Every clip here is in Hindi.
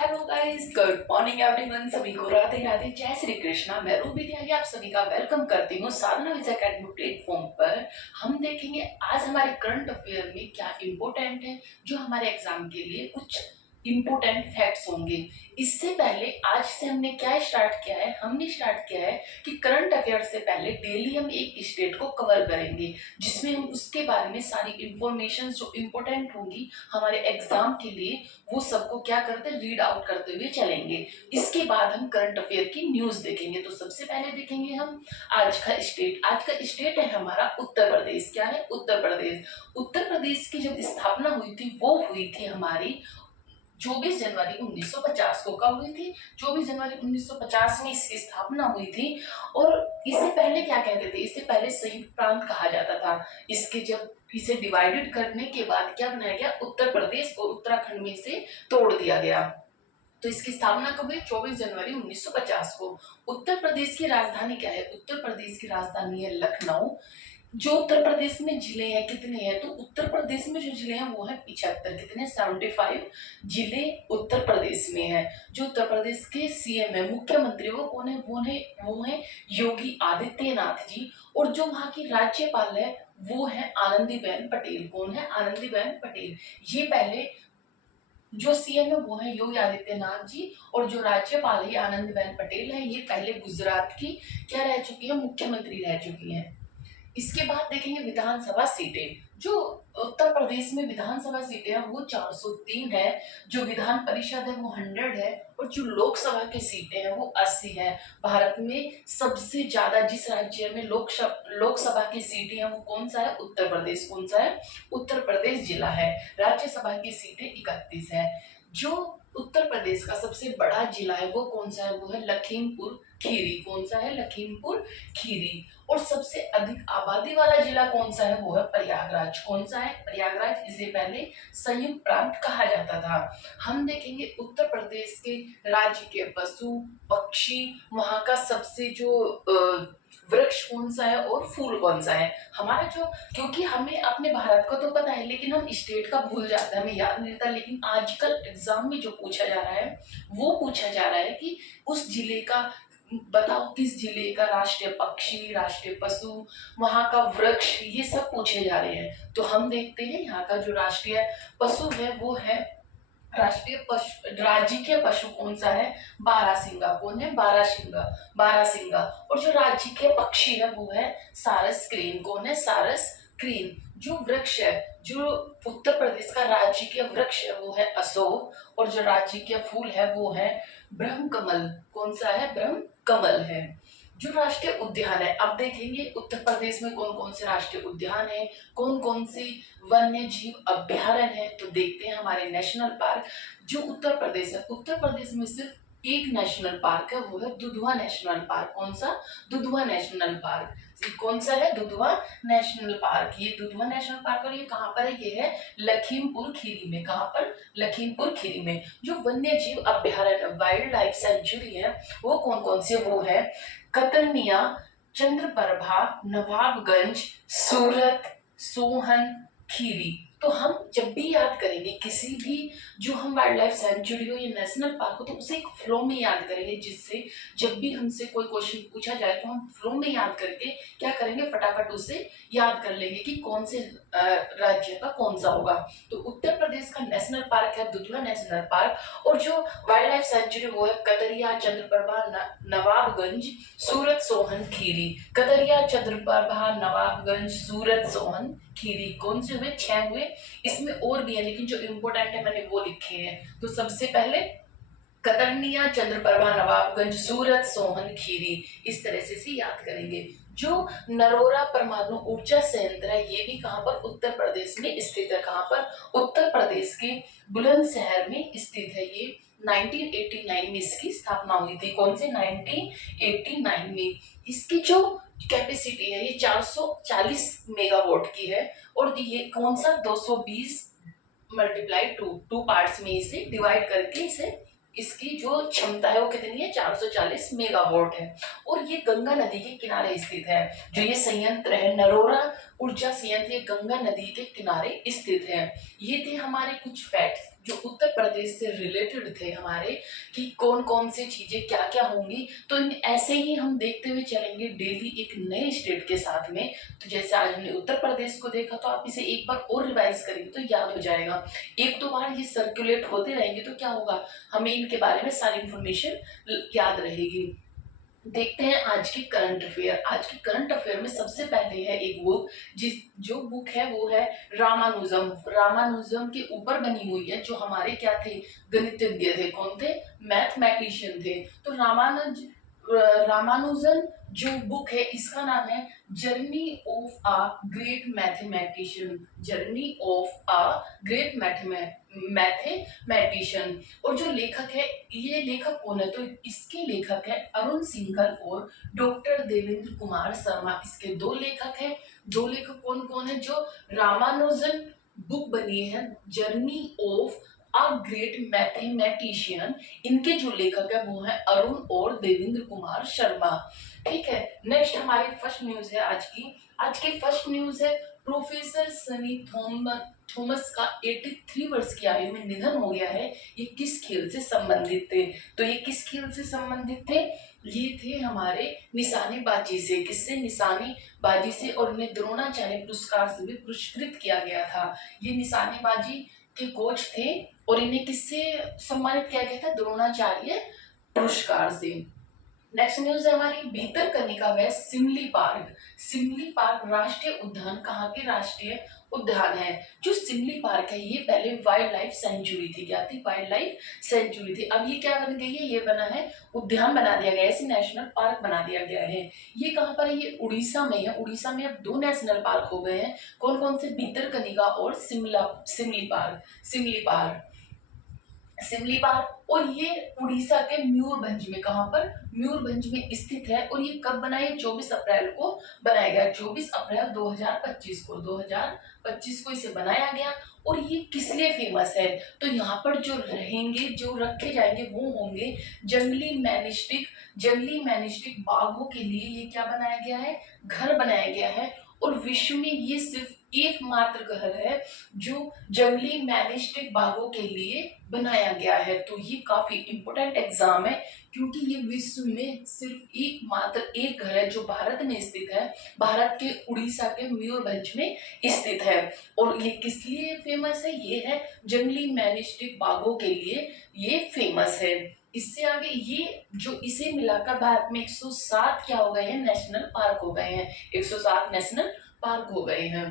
Hello guys, good morning everyone. सभी को राधे राधे, जय श्री कृष्णा। मैं रूबी त्यागी आप सभी का वेलकम करती हूँ साधना विजय अकेडमी प्लेटफॉर्म पर। हम देखेंगे आज हमारे करंट अफेयर में क्या इंपॉर्टेंट है, जो हमारे एग्जाम के लिए कुछ इंपॉर्टेंट फैक्ट्स होंगे। इससे पहले आज से हमने क्या स्टार्ट किया है, हमने स्टार्ट किया है कि करंट अफेयर से पहले डेली हम एक स्टेट को कवर करेंगे, जिसमें हम उसके बारे में सारी इंफॉर्मेशन जो इंपॉर्टेंट होंगी हमारे एग्जाम के लिए, वो सबको क्या करते रीड आउट करते हुए चलेंगे। इसके बाद हम करंट अफेयर की न्यूज देखेंगे। तो सबसे पहले देखेंगे हम आज का स्टेट है हमारा उत्तर प्रदेश। क्या है? उत्तर प्रदेश। उत्तर प्रदेश की जब स्थापना हुई थी वो हुई थी हमारी 24 जनवरी 1950 को। कब हुई थी? 24 जनवरी 1950 में इसकी स्थापना हुई थी। और इससे पहले क्या कहते थे? इससे पहले संयुक्त प्रांत कहा जाता था। इसके जब इसे डिवाइडेड करने के बाद क्या बनाया गया? उत्तर प्रदेश को उत्तराखंड में से तोड़ दिया गया। तो इसकी स्थापना कब हुई? 24 जनवरी 1950 को। उत्तर प्रदेश की राजधानी क्या है? उत्तर प्रदेश की राजधानी है लखनऊ। जो उत्तर प्रदेश में जिले हैं कितने हैं? तो उत्तर प्रदेश में जो जिले हैं वो है 75। कितने? 75 जिले उत्तर प्रदेश में है। जो उत्तर प्रदेश के सीएम है, मुख्यमंत्री, वो कौन है? वो है योगी आदित्यनाथ जी। और जो वहां की राज्यपाल है वो है आनंदीबेन पटेल। कौन है? आनंदीबेन पटेल। ये पहले जो सीएम है वो है योगी आदित्यनाथ जी, और जो राज्यपाल है आनंदीबेन पटेल है। ये पहले गुजरात की क्या रह चुकी है? मुख्यमंत्री रह चुकी है। इसके बाद देखेंगे विधानसभा सीटें। जो उत्तर प्रदेश में विधानसभा सीटें हैं वो 403 है। जो विधान परिषद है वो 100 है। और जो लोकसभा की सीटें हैं वो 80 है। भारत में सबसे ज्यादा जिस राज्य में लोकसभा की सीटें हैं वो कौन सा है? उत्तर प्रदेश। कौन सा है? उत्तर प्रदेश जिला है। राज्यसभा की सीटें 31 है। जो उत्तर प्रदेश का सबसे बड़ा जिला है वो कौन सा है? वो है लखीमपुर खीरी। कौन सा है? लखीमपुर खीरी। और सबसे अधिक आबादी वाला जिला कौन सा है? वो है प्रयागराज। कौन सा है? प्रयागराज। इसे पहले संयुक्त प्रांत कहा जाता था। हम देखेंगे उत्तर प्रदेश के राज्य के पशु पक्षी, वहां का सबसे जो वृक्ष कौन सा है और फूल कौन सा है। हमारा जो, क्योंकि हमें अपने भारत को तो पता है लेकिन हम स्टेट का भूल जाते हैं, हमें याद नहीं रहता। लेकिन आजकल एग्जाम में जो पूछा जा रहा है वो पूछा जा रहा है कि उस जिले का बताओ, किस जिले का राष्ट्रीय पक्षी, राष्ट्रीय पशु, वहां का वृक्ष, ये सब पूछे जा रहे हैं। तो हम देखते हैं यहाँ का जो राष्ट्रीय पशु है वो है राष्ट्रीय पशु, राज्य के पशु कौन सा है? बारहसिंगा। कौन है? बारहसिंगा। बारहसिंगा। और जो राज्य के पक्षी है वो है सारस क्रेन। कौन है? सारस क्रेन। जो वृक्ष है, जो उत्तर प्रदेश का राज्य के वृक्ष है वो है अशोक। और जो राज्य के फूल है वो है ब्रह्म कमल। कौन सा है? ब्रह्म कमल है। जो राष्ट्रीय उद्यान है, अब देखेंगे उत्तर प्रदेश में कौन कौन से राष्ट्रीय उद्यान है, कौन कौन सी वन्य जीव अभ्यारण्य है। तो देखते हैं हमारे नेशनल पार्क। जो उत्तर प्रदेश है, उत्तर प्रदेश में सिर्फ एक नेशनल पार्क है, वो है दुधवा नेशनल पार्क। कौन सा? Dudhwa national park. कौन सा है? Dudhwa national park. ये दुधवा नेशनल पार्क, और ये कहाँ पर है? ये है लखीमपुर खीरी में। कहाँ पर? लखीमपुर खीरी में। जो वन्य जीव अभ्यारण्य, वाइल्ड लाइफ सेंचुरी है, वो कौन कौन से? वो है कतर्निया, चंद्रप्रभा, नवाबगंज, सूरत, सोहन, खीरी। तो हम जब भी याद करेंगे किसी भी, जो हम वाइल्ड लाइफ सेंचुरी हो या नेशनल पार्क हो, तो उसे एक फ्लो में याद करेंगे, जिससे जब भी हमसे कोई क्वेश्चन पूछा जाए तो हम फ्लो में याद करके क्या करेंगे? फटाफट उसे याद कर लेंगे कि कौन से राज्य का कौन सा होगा। तो उत्तर प्रदेश का नेशनल पार्क है दुधवा नेशनल पार्क। और जो वाइल्ड लाइफ सेंचुरी वो है कतरिया, चंद्रप्रभा, नवाबगंज, सूरत, सोहन, खीरी। कतरिया, चंद्रप्रभा, नवाबगंज, सूरत, सोहन, खीरी। कौन से हुए? 6 हुए। इसमें और भी है लेकिन जो इम्पोर्टेंट है मैंने वो लिखे हैं। तो सबसे पहले कतर्निया, चंद्रप्रभा, नवाबगंज, सूरत, सोहन, खीरी। इस तरह से याद करेंगे। जो नरोरा परमाणु ऊर्जा संयंत्र है ये भी कहाँ पर? उत्तर प्रदेश में स्थित है। कहाँ पर? उत्तर प्रदेश के बुलंदशहर में स्थित है। ये 1989 में इसकी स्थापना हुई थी। कौन से? 1989 में। इसकी जो कैपेसिटी है ये 440 मेगावाट की है। और ये कौन सा? 220 मल्टीप्लाई टू पार्ट्स में इसे डिवाइड करके इसे, इसकी जो क्षमता है वो कितनी है? 440 मेगावाट है। और ये गंगा नदी के किनारे स्थित है। जो ये संयंत्र है नरोरा ऊर्जा संयंत्र, ये गंगा नदी के किनारे स्थित है। ये थे हमारे कुछ फैक्ट्स जो उत्तर प्रदेश से रिलेटेड थे हमारे, कि कौन कौन सी चीजें क्या क्या होंगी। तो ऐसे ही हम देखते हुए चलेंगे डेली एक नए स्टेट के साथ में। तो जैसे आज हमने उत्तर प्रदेश को देखा, तो आप इसे एक बार और रिवाइज करेंगे तो याद हो जाएगा। एक दो बार ये सर्कुलेट होते रहेंगे तो क्या होगा, हमें इनके बारे में सारी इंफॉर्मेशन याद रहेगी। देखते हैं आज की करंट अफेयर। आज की करंट अफेयर में सबसे पहले है एक बुक, जिस जो बुक है वो है रामानुजम। रामानुजम के ऊपर बनी हुई है, जो हमारे क्या थे, गणितज्ञ थे। कौन थे, मैथमेटिशियन थे। तो रामानुजन जो बुक है, इसका नाम है journey of a great mathematician. Journey of a great mathematician. और जो लेखक है, ये लेखक कौन है, तो इसके लेखक है अरुण सिंघल और डॉक्टर देवेंद्र कुमार शर्मा। इसके दो लेखक हैं। दो लेखक कौन कौन है, जो रामानुजन बुक बनी है journey of a great mathematician, इनके जो लेखक है वो है अरुण और देवेंद्र कुमार शर्मा। ठीक है, नेक्स्ट हमारी फर्स्ट न्यूज है आज की। आज की फर्स्ट न्यूज है प्रोफेसर सनी थॉमस का 83 वर्ष की आयु में निधन हो गया है। ये किस खेल से संबंधित थे, तो ये किस खेल से संबंधित थे, ये थे हमारे निशानेबाजी से। किससे, निशानेबाजी से। और इन्हें द्रोणाचार्य पुरस्कार से भी पुरस्कृत किया गया था। ये निशानेबाजी के कोच थे और इन्हें किससे सम्मानित किया गया था, द्रोणाचार्य पुरस्कार से। नेक्स्ट न्यूज है हमारी भीतरकनिका व सिमली पार्क। सिमली पार्क राष्ट्रीय उद्यान कहाँ के राष्ट्रीय उद्यान है। जो सिमली पार्क है ये पहले वाइल्ड लाइफ सेंचुरी थी। क्या थी, वाइल्ड लाइफ सेंचुरी थी। अब ये क्या बन गई है, ये बना है उद्यान बना दिया गया है, इसे नेशनल पार्क बना दिया गया है। ये कहाँ पर है, ये उड़ीसा में है। उड़ीसा में अब दो नेशनल पार्क हो गए हैं। कौन कौन से, भीतरकनिका और सिमली पार्क। सिमली पार्क। और ये उड़ीसा के मयूरभंज में, कहां पर, मयूरभंज में स्थित है। और ये कब बना है, 24 अप्रैल को बनाया गया। 24 अप्रैल 2025 को, 2025 को इसे बनाया गया। और ये किस लिए फेमस है, तो यहाँ पर जो रहेंगे, जो रखे जाएंगे वो होंगे जंगली मैनिस्टिक बाघों के लिए। ये क्या बनाया गया है, घर बनाया गया है। और विश्व में ये सिर्फ एकमात्र घर है जो जंगली मैनिस्टिक बाघों के लिए बनाया गया है। तो ये काफी इंपॉर्टेंट एग्जाम है, क्योंकि ये विश्व में सिर्फ एकमात्र एक घर है जो भारत में स्थित है। भारत के उड़ीसा के मयूरभंज में स्थित है। और ये किस लिए फेमस है, ये है जंगली मैनिस्टिक बाघों के लिए ये फेमस है। इससे आगे ये जो इसे मिलाकर भारत में 107 क्या हो गए हैं, नेशनल पार्क हो गए हैं। 107 नेशनल पार्क हो गए हैं।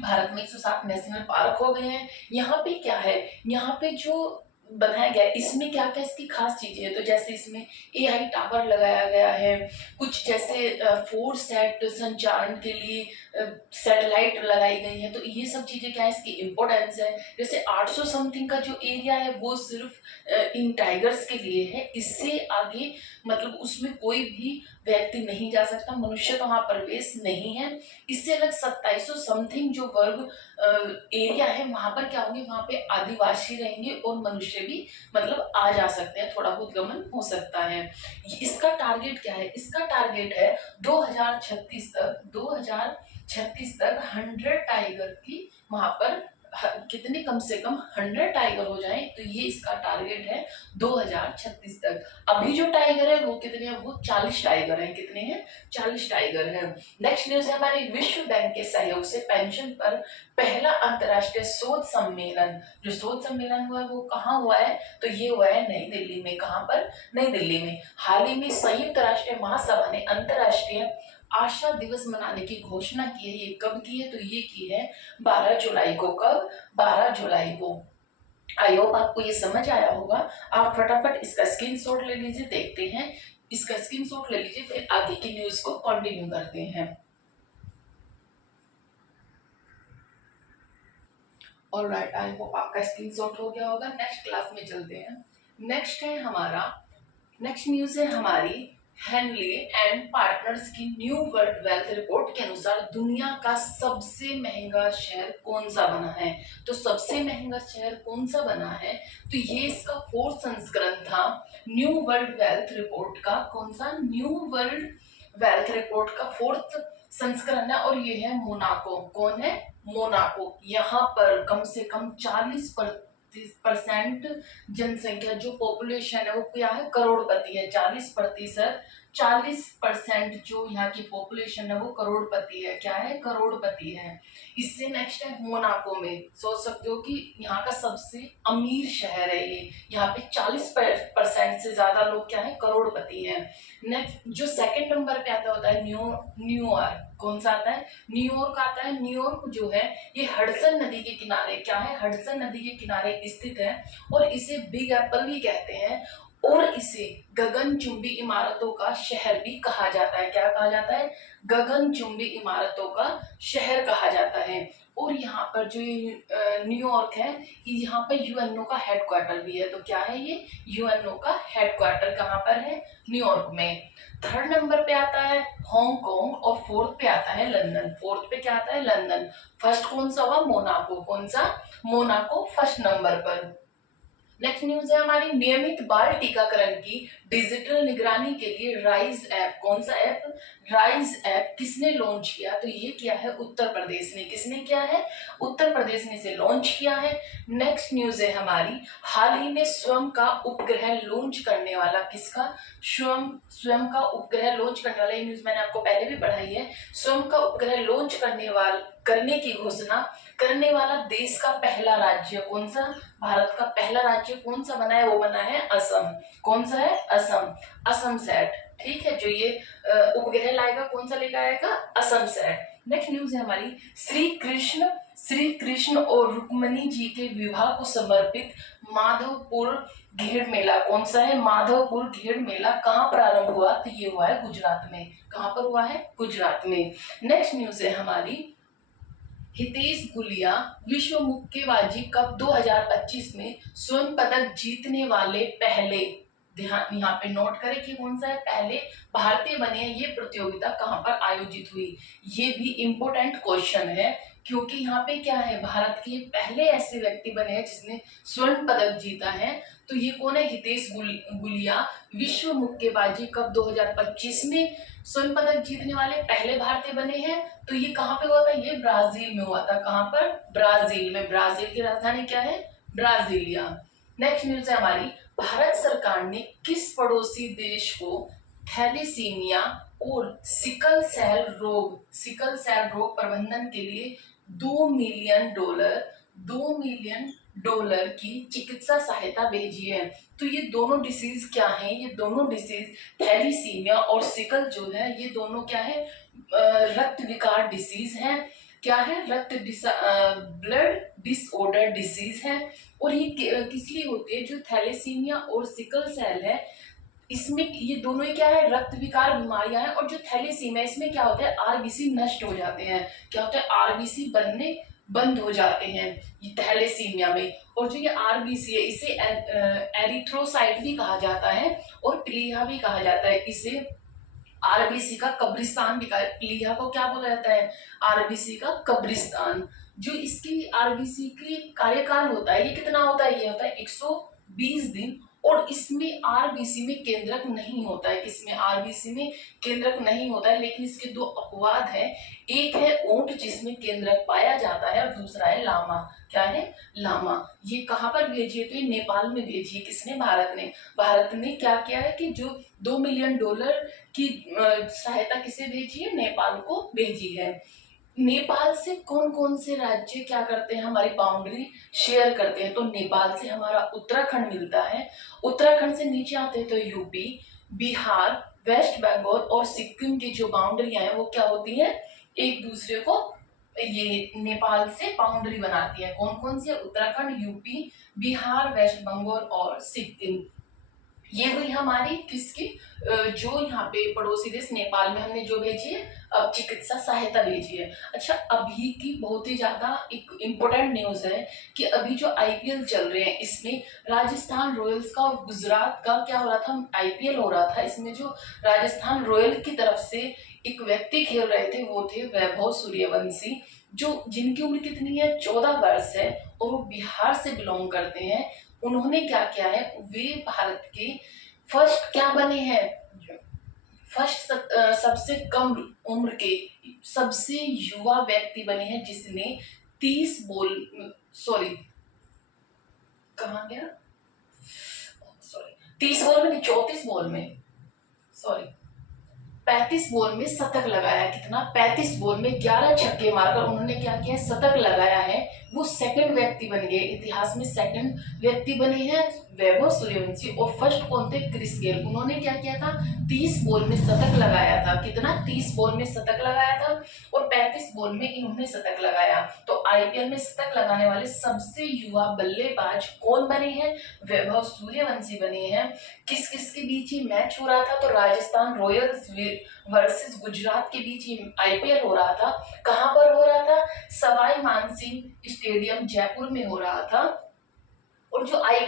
भारत में 107 नेशनल पार्क हो गए हैं। यहाँ पे क्या है, यहाँ पे जो बनाया गया है, इसमें क्या क्या इसकी खास चीजें हैं, तो जैसे इसमें एआई टावर लगाया गया है। कुछ जैसे फोर सेट संचारण के लिए सैटेलाइट लगाई गई है। तो ये सब चीजें क्या है, इसकी इम्पोर्टेंस है। जैसे 800 समथिंग का जो एरिया है वो सिर्फ इन टाइगर्स के लिए है। इससे आगे मतलब उसमें कोई भी व्यक्ति नहीं जा सकता, मनुष्य तो वहां प्रवेश नहीं है। इससे अलग 2700 समथिंग जो वर्ग एरिया है, वहां पर क्या होंगे, वहां पे आदिवासी रहेंगे और मनुष्य भी मतलब आ जा सकते हैं, थोड़ा बहुत गमन हो सकता है। इसका टारगेट क्या है, इसका टारगेट है 2036 तक 100 टाइगर की वहां पर कितने, कम से कम 100 टाइगर हो जाएं। तो ये इसका टारगेट है 2036 तक। अभी जो टाइगर है वो कितने हैं, वो 40 टाइगर हैं। कितने हैं, 40 टाइगर हैं। नेक्स्ट न्यूज है हमारे विश्व बैंक के सहयोग से पेंशन पर पहला अंतरराष्ट्रीय शोध सम्मेलन। जो शोध सम्मेलन हुआ है वो कहाँ हुआ है, तो ये हुआ है नई दिल्ली में। कहाँ पर, नई दिल्ली में। हाल ही में संयुक्त राष्ट्र महासभा ने अंतरराष्ट्रीय आशा दिवस मनाने की घोषणा की है। ये कब की है, तो ये की है 12 जुलाई को। कब, 12 जुलाई को। आई होप आपको ये समझ आया होगा। आप फटाफट इसका स्क्रीनशॉट ले लीजिए, देखते हैं। इसका स्क्रीनशॉट ले लीजिए, फिर आगे की न्यूज को कंटिन्यू करते हैं। ऑलराइट, आई होप आपका स्क्रीनशॉट हो गया होगा। नेक्स्ट क्लास में चलते हैं। नेक्स्ट न्यूज है हमारी हेनले एंड पार्टनर्स की न्यू वर्ल्ड वेल्थ रिपोर्ट के अनुसार दुनिया का सबसे महंगा शहर कौन सा बना है। तो सबसे महंगा शहर कौन सा बना है, तो ये इसका 4th संस्करण था न्यू वर्ल्ड वेल्थ रिपोर्ट का। कौन सा, न्यू वर्ल्ड वेल्थ रिपोर्ट का 4th संस्करण है। और ये है मोनाको। कौन है, मोनाको। यहाँ पर कम से कम 40% 40% जनसंख्या जो पॉपुलेशन है वो क्या है, करोड़पति है। 40%, 40% जो यहाँ की पॉपुलेशन है वो करोड़पति है। क्या है, करोड़पति है। इससे नेक्स्ट है मोनाको में, सोच सकते हो कि यहाँ का सबसे अमीर शहर है ये। यहाँ पे 40% से ज्यादा लोग क्या है, करोड़पति हैं। नेक्स्ट जो सेकंड नंबर पे आता होता है न्यूयॉर्क। कौन सा आता है, न्यूयॉर्क आता है। न्यूयॉर्क जो है ये हडसन नदी के किनारे, क्या है, हडसन नदी के किनारे स्थित है और इसे बिग एप्पल भी कहते हैं और इसे गगनचुंबी इमारतों का शहर भी कहा जाता है। क्या कहा जाता है, गगनचुंबी इमारतों का शहर कहा जाता है। और यहाँ पर जो ये न्यूयॉर्क है, यहाँ पर यूएनओ का हेडक्वार्टर भी है। तो क्या है ये, यूएनओ का हेडक्वार्टर कहाँ पर है, न्यूयॉर्क में। थर्ड नंबर पे आता है हांगकांग और फोर्थ पे आता है लंदन। फोर्थ पे क्या आता है, लंदन। फर्स्ट कौन सा हुआ, मोनाको। कौन सा, मोनाको फर्स्ट नंबर पर। नेक्स्ट न्यूज है हमारी, नियमित बाल टीकाकरण की डिजिटल निगरानी के लिए राइज ऐप। कौन सा ऐप, राइज ऐप किसने लॉन्च किया, तो ये किया है उत्तर प्रदेश ने। किसने किया है, उत्तर प्रदेश ने इसे लॉन्च किया है। नेक्स्ट न्यूज है हमारी, हाल ही में स्वयं का उपग्रह लॉन्च करने वाला, किसका, स्वयं स्वयं का उपग्रह लॉन्च करने वाला। ये न्यूज मैंने आपको पहले भी पढ़ाई है। स्वयं का उपग्रह लॉन्च करने की घोषणा करने वाला देश का पहला राज्य कौन सा, भारत का पहला राज्य कौन सा बना है, वो बना है असम। कौन सा है, असम। असम सैट, ठीक है। जो ये उपग्रह लाएगा कौन सा लेकर आएगा, असम सैट। नेक्स्ट न्यूज है हमारी, श्री कृष्ण और रुक्मणी जी के विवाह को समर्पित माधवपुर घेर मेला। कौन सा है, माधवपुर घेर मेला कहाँ प्रारंभ हुआ, तो ये हुआ है गुजरात में। कहाँ पर हुआ है, गुजरात में। नेक्स्ट न्यूज है हमारी, हितेश गुलिया विश्व मुक्केबाजी कप 2025 में स्वर्ण पदक जीतने वाले पहले, ध्यान यहाँ पे नोट करें कि कौन सा है, पहले भारतीय बने हैं। ये प्रतियोगिता कहाँ पर आयोजित हुई, ये भी इम्पोर्टेंट क्वेश्चन है क्योंकि यहाँ पे क्या है, भारत के पहले ऐसे व्यक्ति बने हैं जिसने स्वर्ण पदक जीता है। तो ये कौन है, हितेश गुलिया विश्व मुक्केबाजी कप 2025 में स्वर्ण पदक जीतने वाले पहले भारतीय बने हैं। तो ये कहाँ पे हुआ था, ये ब्राजील में हुआ था। कहाँ पर, ब्राजील में। ब्राजील की राजधानी क्या है, ब्राजीलिया। नेक्स्ट न्यूज है हमारी, भारत सरकार ने किस पड़ोसी देश को थैलेसीमिया और सिकल सेल रोग प्रबंधन के लिए $2 मिलियन की चिकित्सा सहायता भेजी है। तो ये दोनों डिसीज क्या हैं, ये दोनों डिसीज थैलीसीमिया और सिकल जो है, ये दोनों क्या है, रक्त विकार डिसीज है। क्या है, ब्लड डिसऑर्डर डिसीज है। और ये किस लिए होती है, जो थैलेसीमिया और सिकल सेल है इसमें, ये दोनों ही क्या है, रक्त विकार बीमारियां हैं। और जो थैलेसीमिया इसमें क्या होता है, आरबीसी नष्ट हो जाते हैं। क्या होता है, आरबीसी बनने बंद हो जाते हैं ये थैलेसीमिया में। और जो ये आरबीसी है इसे एरिथ्रोसाइट भी कहा जाता है और प्लीहा भी कहा जाता है। इसे आरबीसी का कब्रिस्तान भी कहा, प्लीहा को क्या बोला जाता है, आरबीसी का कब्रिस्तान। जो इसकी आरबीसी की कार्यकाल होता है ये कितना होता है, ये होता है 120 दिन। और इसमें आरबीसी में केंद्रक नहीं होता है, किसमें, आरबीसी में केंद्रक नहीं होता है। लेकिन इसके दो अपवाद है, एक है ऊंट जिसमें केंद्रक पाया जाता है और दूसरा है लामा। क्या है, लामा। ये कहाँ पर भेजी है, तो ये नेपाल में भेजी है। किसने, भारत ने क्या किया है कि जो $2 मिलियन की सहायता किसे भेजी है, नेपाल को भेजी है। नेपाल से कौन कौन से राज्य क्या करते हैं, हमारी बाउंड्री शेयर करते हैं। तो नेपाल से हमारा उत्तराखंड मिलता है। उत्तराखंड से नीचे आते हैं तो यूपी, बिहार, वेस्ट बंगाल और सिक्किम की जो बाउंड्रियां हैं वो क्या होती हैं, एक दूसरे को ये नेपाल से बाउंड्री बनाती है। कौन कौन सी है, उत्तराखंड, यूपी, बिहार, वेस्ट बंगाल और सिक्किम। ये हुई हमारी किसकी, जो यहाँ पे पड़ोसी देश नेपाल में हमने जो भेजी है, अब चिकित्सा सहायता भेजी है। अच्छा, अभी की बहुत ही ज्यादा एक इम्पोर्टेंट न्यूज है कि अभी जो आईपीएल चल रहे हैं इसमें राजस्थान रॉयल्स का और गुजरात का क्या हो रहा था, आईपीएल हो रहा था। इसमें जो राजस्थान रॉयल की तरफ से एक व्यक्ति खेल रहे थे वो थे वैभव सूर्यवंशी, जो जिनकी उम्र कितनी है, 14 वर्ष है और वो बिहार से बिलोंग करते हैं। उन्होंने क्या किया है, वे भारत के फर्स्ट क्या बने हैं, फर्स्ट सबसे कम उम्र के सबसे युवा व्यक्ति बने हैं जिसने 30 बॉल, सॉरी कहाँ गया, सॉरी, 30 बॉल में नहीं 34 बॉल में, सॉरी 35 बॉल में शतक लगाया। कितना, 35 बॉल में 11 छक्के मारकर उन्होंने क्या किया, शतक लगाया है। वो सेकंड व्यक्ति बन गए, इतिहास में सेकंड व्यक्ति बने हैं वैभव सूर्यवंशी। और फर्स्ट कौन थे, क्रिस गेल। उन्होंने क्या किया था, 30 बॉल में शतक लगाया था। कितना, 30 बॉल में शतक लगाया था और 35 बॉल में इन्होंने शतक लगाया। तो आईपीएल में शतक लगाने वाले सबसे युवा बल्लेबाज कौन बने हैं, वैभव सूर्यवंशी बने हैं। किस किस के बीच ही मैच हो रहा था, तो राजस्थान रॉयल्स वर्सेस गुजरात के बीच ही आईपीएल हो रहा था। कहां पर हो रहा था, सवाई मानसिंह स्टेडियम जयपुर में हो रहा था। और जो आई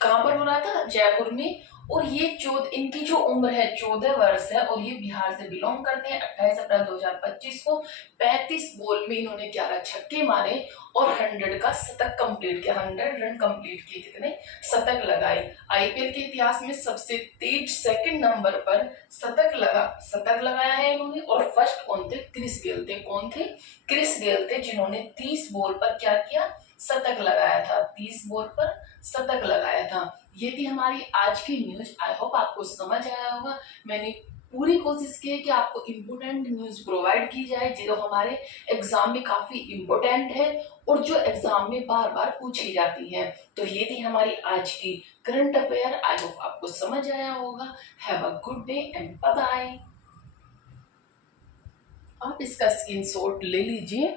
कहां पर हो रहा था, जयपुर में। और ये इनकी जो उम्र है 14 वर्ष है और ये बिहार से बिलोंग करते हैं। 28 अप्रैल 2025 को 35 बॉल में इन्होंने 11 छक्के मारे और 100 का शतक कंप्लीट किया, 100 रन कंप्लीट किए। कितने, शतक लगाए। आईपीएल के इतिहास में सबसे तेज सेकंड नंबर पर शतक लगाया है इन्होंने। और फर्स्ट कौन थे, क्रिस गेल थे। कौन थे, क्रिस गेल थे, जिन्होंने 30 बॉल पर क्या किया, शतक लगाया था। 30 बॉल पर शतक लगाया था। ये थी हमारी आज की न्यूज। आई होप आपको समझ आया होगा। मैंने पूरी कोशिश की है कि आपको इम्पोर्टेंट न्यूज प्रोवाइड की जाए जो हमारे एग्जाम में काफी इम्पोर्टेंट है और जो एग्जाम में बार बार पूछी जाती है। तो ये थी हमारी आज की करंट अफेयर। आई होप आपको समझ आया होगा। Have a good day and bye bye. आप इसका स्क्रीनशॉट ले लीजिए।